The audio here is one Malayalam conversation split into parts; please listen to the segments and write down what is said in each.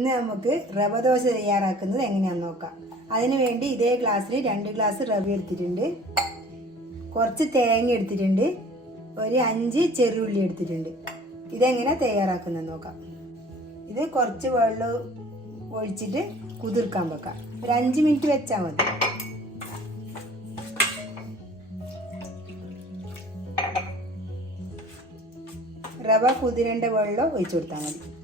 ഇന്ന് നമുക്ക് റവ ദോശ തയ്യാറാക്കുന്നത് എങ്ങനെയാണെന്ന് നോക്കാം. അതിനുവേണ്ടി ഇതേ ഗ്ലാസ്സിൽ രണ്ട് ഗ്ലാസ് റവ എടുത്തിട്ടുണ്ട്. കുറച്ച് തേങ്ങ എടുത്തിട്ടുണ്ട്. ഒരു അഞ്ച് ചെറുള്ളി എടുത്തിട്ടുണ്ട്. ഇതെങ്ങനെ തയ്യാറാക്കുന്നത് നോക്കാം. ഇത് കുറച്ച് വെള്ളം ഒഴിച്ചിട്ട് കുതിർക്കാൻ വെക്കാം. ഒരു അഞ്ച് മിനിറ്റ് വെച്ചാൽ മതി. റവ കുതിരേണ്ട വെള്ളം ഒഴിച്ചു കൊടുത്താൽ മതി.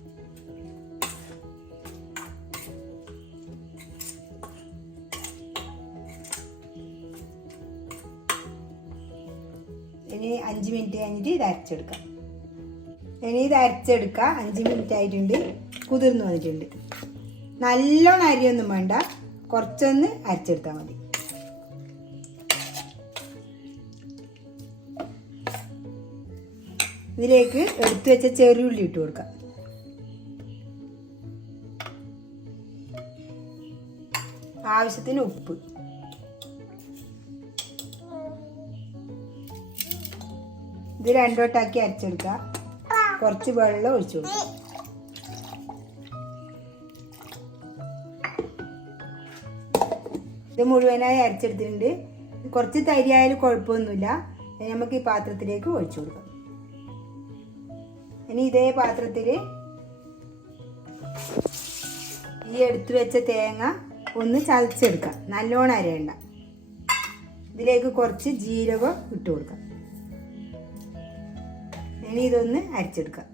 ഇനി അഞ്ച് മിനിറ്റ് കഴിഞ്ഞിട്ട് ഇത് അരച്ചെടുക്കാം. ഇനി ഇത് അരച്ചെടുക്കുക. അഞ്ച് മിനിറ്റ് ആയിട്ടുണ്ട്. കുതിർന്ന് വന്നിട്ടുണ്ട്. നല്ലോണം അരിയൊന്നും വേണ്ട. കുറച്ചൊന്ന് അരച്ചെടുത്താൽ മതി. ഇതിലേക്ക് എടുത്തു വെച്ച ചെറുള്ളി ഇട്ട് കൊടുക്കാം ആവശ്യത്തിന് ഉപ്പ്. ഇത് രണ്ടോട്ടാക്കി അരച്ചെടുക്കുക കുറച്ച് വെള്ളം ഒഴിച്ചു കൊടുക്കുക ഇത് മുഴുവനായി അരച്ചെടുത്തിട്ടുണ്ട്. കുറച്ച് തരിയായാലും കുഴപ്പമൊന്നുമില്ല. നമുക്ക് ഈ പാത്രത്തിലേക്ക് ഒഴിച്ചു കൊടുക്കാം. ഇനി ഇതേ പാത്രത്തിൽ ഈ എടുത്തു വെച്ച തേങ്ങ ഒന്ന് ചതച്ചെടുക്കാം. നല്ലോണം അരയണ്ട. ഇതിലേക്ക് കുറച്ച് ജീരകം ഇട്ട് കൊടുക്കാം. ഇനി ഇതൊന്ന് അരച്ചെടുക്കാം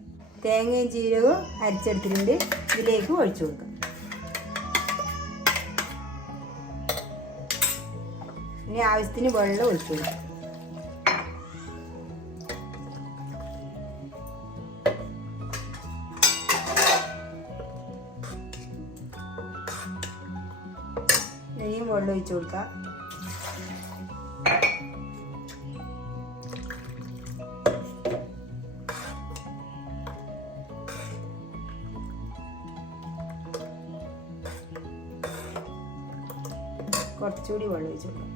തേങ്ങയും ജീരകവും അരച്ചെടുത്തിട്ടുണ്ട്. ഇതിലേക്ക് ഒഴിച്ചു കൊടുക്കാം ഇനി ആവശ്യത്തിന് വെള്ളം ഒഴിച്ചു കൊടുക്കാം ഇനിയും വെള്ളം ഒഴിച്ചു കൊടുക്കാം കുറച്ചുകൂടി വെള്ളം ഒഴിച്ചു കൊടുക്കാം.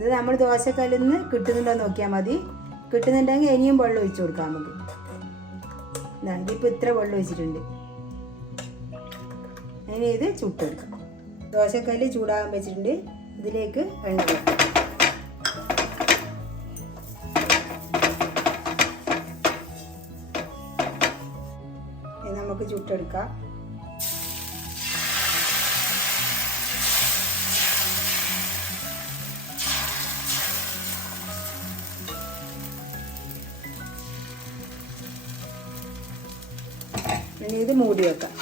ഇത് നമ്മൾ ദോശ നിന്ന് കിട്ടുന്നുണ്ടോ എന്ന് നോക്കിയാൽ മതി. കിട്ടുന്നുണ്ടെങ്കിൽ ഇനിയും വെള്ളം ഒഴിച്ചു കൊടുക്കാം നമുക്ക്. ഇതാ, ഇതിപ്പോൾ ഇത്ര വെള്ളം ഒഴിച്ചിട്ടുണ്ട്. ഇനി ഇത് ചുട്ടെടുക്കാം. ദോശക്കല്ല് ചൂടാകാൻ വെച്ചിട്ടുണ്ട്. ഇതിലേക്ക് എണ്ണ. നമുക്ക് ചുട്ടെടുക്കാം. ഇനി ഇത് മൂടി വെക്കാം.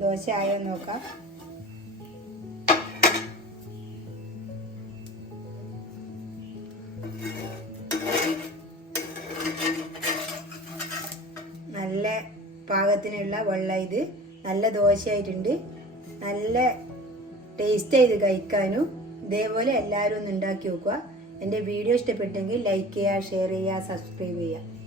ദോശ ആയോ നോക്കാം. നല്ല പാകത്തിനുള്ള വെള്ളം ഇത്. നല്ല ദോശയായിട്ടുണ്ട്. നല്ല ടേസ്റ്റ് ചെയ്ത് കഴിക്കാനും. ഇതേപോലെ എല്ലാവരും ഒന്ന് ഉണ്ടാക്കി നോക്കുക. എന്റെ വീഡിയോ ഇഷ്ടപ്പെട്ടെങ്കിൽ ലൈക്ക് ചെയ്യുക ഷെയർ ചെയ്യുക സബ്സ്ക്രൈബ് ചെയ്യുക.